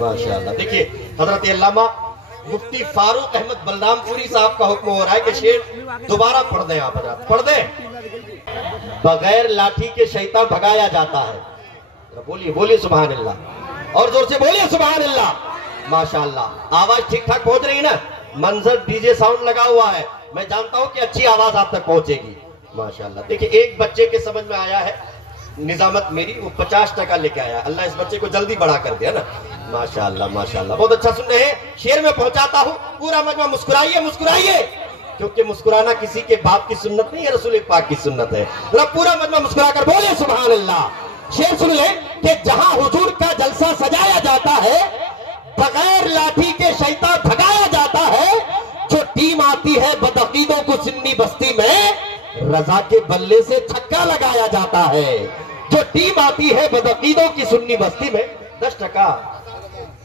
माशाअल्लाह। देखिए हजरत अल्लामा मुफ्ती फारूक अहमद बलराम पुरी साहब का हुक्म हो रहा है कि शेर दोबारा पढ़ दें आप हजरत, पढ़ दें। बगैर लाठी के शैतान भगाया जाता है। बोलिए बोलिए सुभान अल्लाह, और जोर से बोलिए सुभान अल्लाह। माशाअल्लाह आवाज ठीक ठाक पहुंच रही है ना? मंजर डीजे साउंड लगा हुआ है, मैं जानता हूं कि अच्छी आवाज आप तक पहुंचेगी माशाअल्लाह। देखिए एक बच्चे के समझ में आया है निजामत मेरी, वो 50% लेके आया। अल्लाह इस बच्चे को जल्दी बड़ा कर दिया ना। माशाअल्लाह माशाअल्लाह, बहुत अच्छा सुन रहे हैं। शेर में पहुंचाता हूं, पूरा मजमा मुस्कुराइए मुस्कुराइए, क्योंकि मुस्कुराना किसी के बाप की सुन्नत नहीं है, रसूल पाक की सुन्नत है। पूरा मजमा मुस्कुरा कर बोले सुभान अल्लाह। शेर सुन ले कि जहां हुजूर का जलसा सजाया जाता है, बगैर लाठी के शैतान भगाया जाता है। जो टीम आती है बदअकीदों को सुन्नी बस्ती में, रजा के बल्ले से छक्का लगाया जाता है। जो टीम आती है बदअकीदों की सुन्नी बस्ती में, 10%,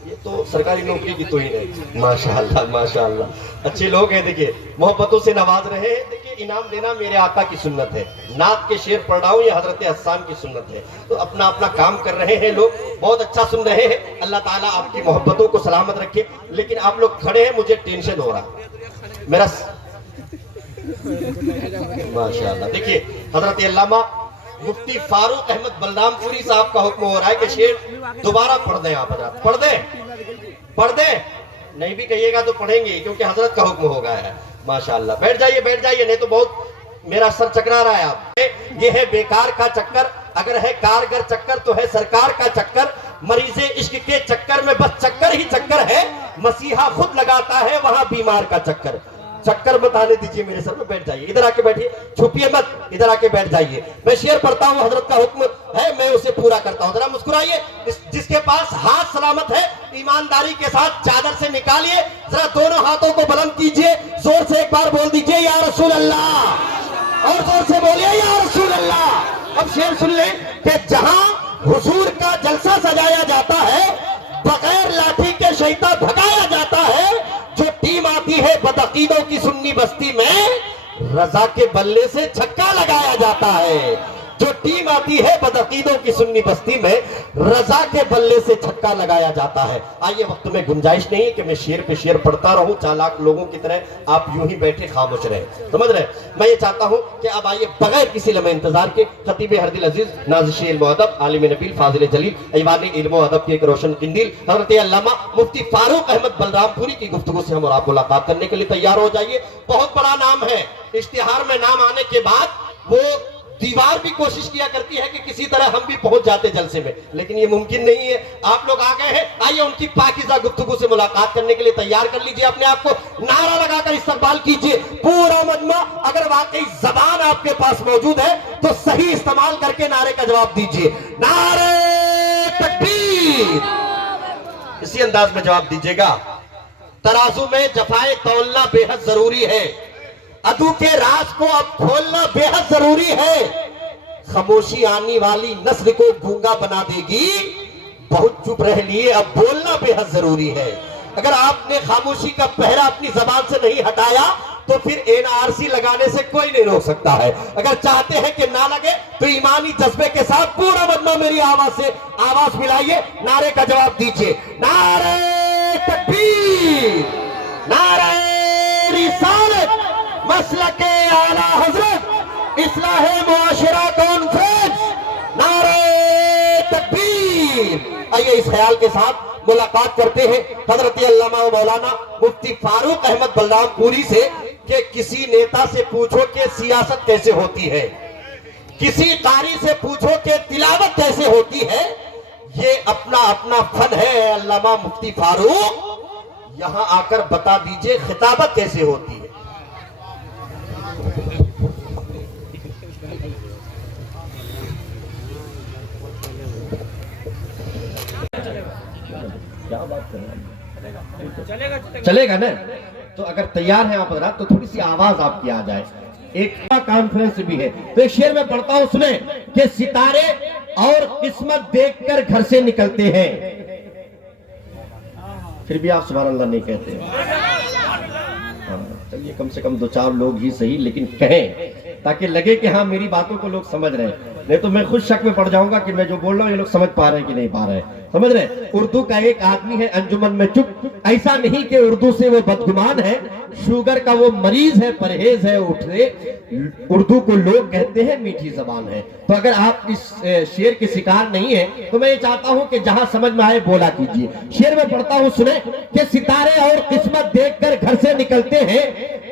ये तो सरकारी नौकरी की तो ही नहीं। माशाअल्लाह माशाअल्लाह, अच्छे लोग हैं। देखिए मोहब्बतों से नवाज रहे हैं। देखिए इनाम देना मेरे आका की सुन्नत है। नात के शेर पढ़ रहा हूं, ये हजरत हसन की सुन्नत है। तो अपना अपना काम कर रहे हैं लोग, बहुत अच्छा सुन रहे हैं। अल्लाह ताला आपकी मोहब्बतों को सलामत रखे। लेकिन आप लोग खड़े हैं, मुझे टेंशन हो रहा है मेरा। माशाअल्लाह। देखिए हजरत अल्लामा मुफ्ती फारूक अहमद बलराम पुरी साहब का हुक्म हो रहा है कि शेर दोबारा पढ़ दें आप हजरत, पढ़ दें, पढ़ दें। नहीं भी कहिएगा तो पढ़ेंगे, क्योंकि हजरत का हुक्म हो गया है। माशाअल्लाह बैठ जाइए बैठ जाइए, नहीं तो बहुत मेरा सर चकरा रहा है। आप ये है बेकार का चक्कर, अगर है कारगर चक्कर तो है सरकार का चक्कर। मरीजे इश्क के चक्कर में बस चक्कर ही चक्कर है, मसीहा खुद लगाता है वहां बीमार का चक्कर। चक्कर मत आने दीजिए मेरे सर में, बैठ जाइए, इधर आके बैठिए, छुपिए मत, इधर आके बैठ जाइए। मैं शेर पढ़ता हूँ, हजरत का हुक्म है, मैं उसे पूरा करता हूँ। जरा मुस्कुराइए। जिसके पास हाथ सलामत है ईमानदारी के साथ चादर से निकालिए, जरा दोनों हाथों को बुलंद कीजिए, जोर से एक बार बोल दीजिए या रसूल अल्लाह, और जोर से बोलिए या रसूल अल्लाह। अब शेर सुन ले कि जहां हुजूर का जलसा सजाया जाता है, बगैर लाठी के शैतान भगाया जाता है। जो टीम आती है बदअकीदों की सुन्नी बस्ती में, रजा के बल्ले से छक्का लगाया जाता है। जो टीम आती है बदअकीदों की सुन्नी बस्ती में, रजा के बल्ले से छक्का लगाया जाता है। आइए वक्त में गुंजाइश नहीं है कि मैं शेर पे शेर पढ़ता रहूं, चालाक लोगों की तरह आप यूं ही बैठे खामोश रहे, समझ रहे। मैं ये चाहता हूं कि अब आइए बगैर किसी लम्हे इंतजार के खतीब हरदिल अजीज, नाज़िश इल्म अदब, आलिम नबील, फाजिल जलील, ऐवान इल्म अदब की एक रोशन किंदील हजरत अल्लामा मुफ्ती फारूक अहमद बलरामपुरी की गुफ्तगू से हम और आप मुलाकात करने के लिए तैयार हो जाइए। बहुत बड़ा नाम है, इश्तिहार में नाम आने के बाद वो दीवार भी कोशिश किया करती है कि किसी तरह हम भी पहुंच जाते जलसे में, लेकिन ये मुमकिन नहीं है। आप लोग आ गए हैं, आइए उनकी पाकीज़ा गुफ्तगू से मुलाकात करने के लिए तैयार कर लीजिए अपने आप को, नारा लगाकर इस्तकबाल कीजिए। पूरा मजमा, अगर वाकई जबान आपके पास मौजूद है तो सही इस्तेमाल करके नारे का जवाब दीजिए। नारे तकबीर, इसी अंदाज में जवाब दीजिएगा। तराजू में जफाए तौलना बेहद जरूरी है, अदू के राज को अब खोलना बेहद जरूरी है। खामोशी आने वाली नस्ल को गूंगा बना देगी, बहुत चुप रह लिए अब बोलना बेहद जरूरी है। अगर आपने खामोशी का पहरा अपनी जबान से नहीं हटाया तो फिर एनआरसी लगाने से कोई नहीं रोक सकता है। अगर चाहते हैं कि ना लगे तो ईमानी जज्बे के साथ पूरा मजमा मेरी आवाज से आवाज मिलाइए, नारे का जवाब दीजिए। नारे तकबीर, नारे रिसालत, मसलके आला हजरत, इस्लाहे मुआशरा कॉन्फ्रेंस, नारे तकबीर। आइए इस ख्याल के साथ मुलाकात करते हैं हजरत अल्लामा मौलाना मुफ्ती फारूक अहमद बलरामपुरी से कि किसी नेता से पूछो कि सियासत कैसे होती है, किसी कारी से पूछो कि तिलावत कैसे होती है। ये अपना अपना फन है। अल्लामा मुफ्ती फारूक यहां आकर बता दीजिए खिताबत कैसे होती है। क्या बात कर रहे हैं? चलेगा ना? तो अगर तैयार हैं आप हज़रात तो थोड़ी सी आवाज आपकी आ जाए। एक कॉन्फ्रेंस भी है तो एक शेर में पढ़ता हूं, सुने कि सितारे और किस्मत देखकर घर से निकलते हैं, फिर भी आप सुभान अल्लाह नहीं कहते। चलिए कम से कम 2-4 लोग ही सही, लेकिन कहें ताकि लगे कि हाँ मेरी बातों को लोग समझ रहे हैं। नहीं तो मैं खुद शक में पड़ जाऊंगा कि मैं जो बोल रहा हूं ये लोग समझ पा रहे हैं कि नहीं पा रहे हैं। समझ रहे? उर्दू का एक आदमी है अंजुमन में चुप, ऐसा नहीं कि उर्दू से वो बदगुमान है, शुगर का वो मरीज है, परहेज है उठने। उर्दू को लोग कहते हैं मीठी जबान है। तो अगर आप इस शेर के शिकार नहीं है तो मैं ये चाहता हूं कि जहां समझ में आए बोला कीजिए। शेर में पढ़ता हूं, सुने कि सितारे और किस्मत देखकर घर से निकलते हैं,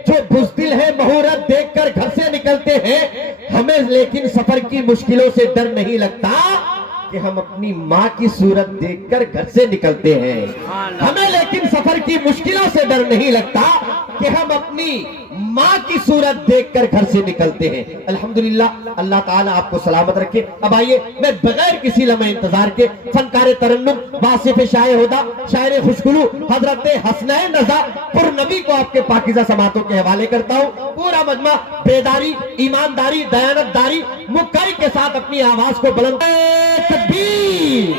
जो बुज़दिल है मुहूर्त देखकर घर से निकलते हैं, हमें लेकिन सफर की मुश्किलों से डर नहीं लगता कि हम अपनी माँ की सूरत देखकर घर से निकलते हैं। हमें लेकिन सफर की मुश्किलों से डर नहीं लगता कि हम अपनी माँ की सूरत देखकर घर से निकलते हैं। अल्हम्दुलिल्लाह, अल्लाह ताला आपको सलामत रखे। अब आइए, मैं बगैर किसी लम्हे इंतजार के फनकार तरन्नुम वासिफ शायर होदा शायर खुशगुलू हजरत हसनैन रजा पुरनबी को आपके पाकीज़ा समातों के हवाले करता हूँ। पूरा मजमा बेदारी, ईमानदारी, दयानतदारी, मुक्काई के साथ अपनी आवाज को बुलंद। तकबीर,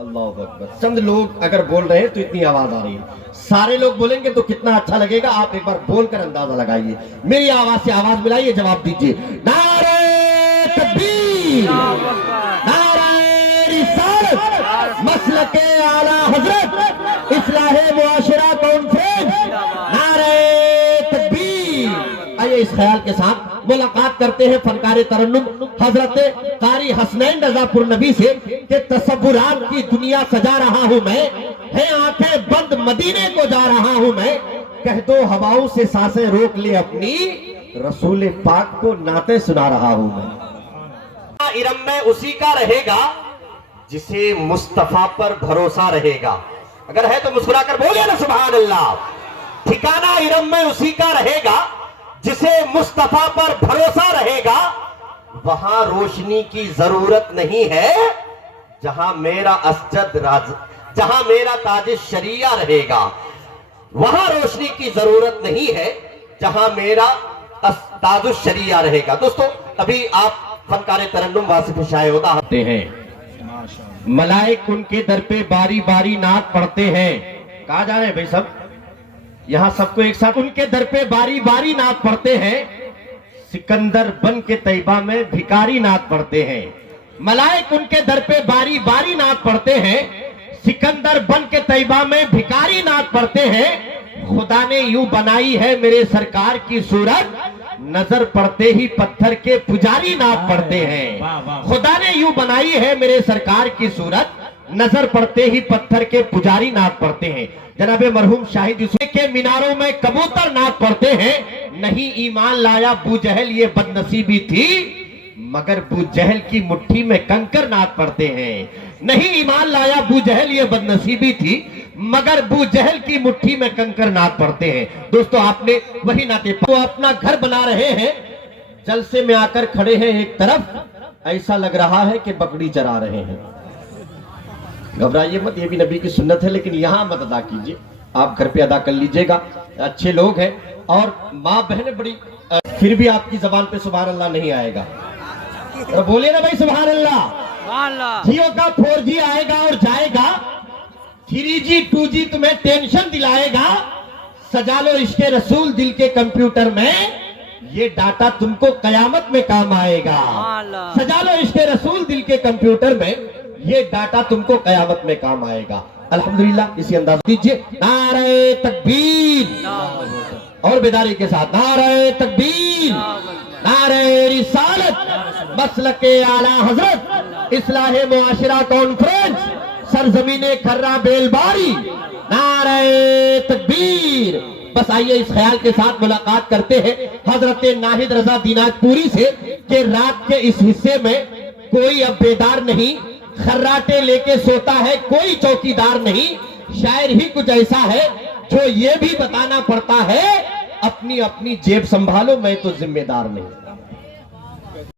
अल्लाहु अकबर। चंद लोग अगर बोल रहे हैं तो इतनी आवाज आ रही है, सारे लोग बोलेंगे तो कितना अच्छा लगेगा। आप एक बार बोलकर अंदाजा लगाइए, मेरी आवाज से आवाज मिलाइए, जवाब दीजिए। नारे तकबीर, नारे रिसालत, मसलके आला हजरत, इस्लाहे मुआशरा कॉन्फ्रेंस, नारे तकबीर। आइए इस ख्याल के साथ मुलाकात करते हैं फनकार तरन्नुम हजरत कारी हसनैन रजा पुरनबी से कि तसव्वुरात की दुनिया सजा रहा हूं मैं, है आंखें बंद मदीने को जा रहा हूं मैं, कह दो हवाओं से सांसें रोक ले अपनी, रसूल पाक को नाते सुना रहा हूं मैं। इरम में उसी का रहेगा जिसे मुस्तफा पर भरोसा रहेगा। अगर है तो मुस्कुराकर बोलिए ना सुभान अल्लाह। ठिकाना इरम में उसी का रहेगा जिसे मुस्तफा पर भरोसा रहेगा, वहां रोशनी की जरूरत नहीं है जहां मेरा असजद राज, जहां मेरा ताज शरिया रहेगा। वहां रोशनी की जरूरत नहीं है जहां मेरा ताज शरिया रहेगा। दोस्तों, अभी आप फनकार तरन्नुम वासिफ शायर होदा हैं, मलाइक उनके दर पे बारी बारी नात पढ़ते हैं। कहा जा रहे हैं भाई सब, यहां सबको एक साथ, उनके दर पे बारी बारी नात पढ़ते हैं, सिकंदर बन के तैयबा में भिकारी नात पढ़ते हैं। मलाइक उनके दर पे बारी बारी नात पढ़ते हैं, सिकंदर बन के तैयबा में भिकारी नात पढ़ते हैं। खुदा ने यूं बनाई है मेरे सरकार की सूरत, नजर पड़ते ही पत्थर के पुजारी नात पढ़ते हैं। खुदा ने यूं बनाई है मेरे सरकार की सूरत, नजर पड़ते ही पत्थर के पुजारी नात पढ़ते हैं। जनाबे मरहूम शाहिद यूसुफ के मीनारों में कबूतर नात पढ़ते हैं। नहीं ईमान लाया बूजहल ये बदनसीबी थी, मगर बूजहल की मुट्ठी में कंकर नात पढ़ते हैं। नहीं ईमान लाया बूजहल ये बदनसीबी थी, मगर बूजहल की मुट्ठी में कंकर नात पढ़ते हैं। दोस्तों, आपने वही नाते तो अपना घर बना रहे हैं, जलसे में आकर खड़े हैं एक तरफ, ऐसा लग रहा है कि बकरी चरा रहे हैं। घबराइए मत, ये भी नबी की सुन्नत है, लेकिन यहाँ मत अदा कीजिए, आप घर पे अदा कर लीजिएगा। अच्छे लोग हैं और माँ बहनें बड़ी, फिर भी आपकी जबान पे सुभान अल्लाह नहीं आएगा। तो बोलिए ना भाई सुभान अल्लाह। जियो का 4G आएगा और जाएगा, 3G 2G तुम्हें टेंशन दिलाएगा। सजा लो इश्क़े रसूल दिल के कंप्यूटर में, ये डाटा तुमको कयामत में काम आएगा। सजा लो इश्क़े रसूल दिल के कंप्यूटर में, ये डाटा तुमको कयामत में काम आएगा। अल्हम्दुलिल्लाह, इसी अंदाज दीजिए। नारे तकबीर, और बेदारी के साथ नारे तकबीर, नारे रिसालत, मसलके आला हजरत, इस्लाहे मुआशरा कॉन्फ्रेंस, सरजमीने खर्रा बेलबारी, नारे तकबीर। बस आइए इस ख्याल के साथ मुलाकात करते हैं हजरत नाहिद रजा दिनाजपुरी से कि रात के इस हिस्से में कोई अब बेदार नहीं, खर्राटे लेके सोता है कोई चौकीदार नहीं। शायर ही कुछ ऐसा है जो ये भी बताना पड़ता है, अपनी अपनी जेब संभालो मैं तो जिम्मेदार नहीं।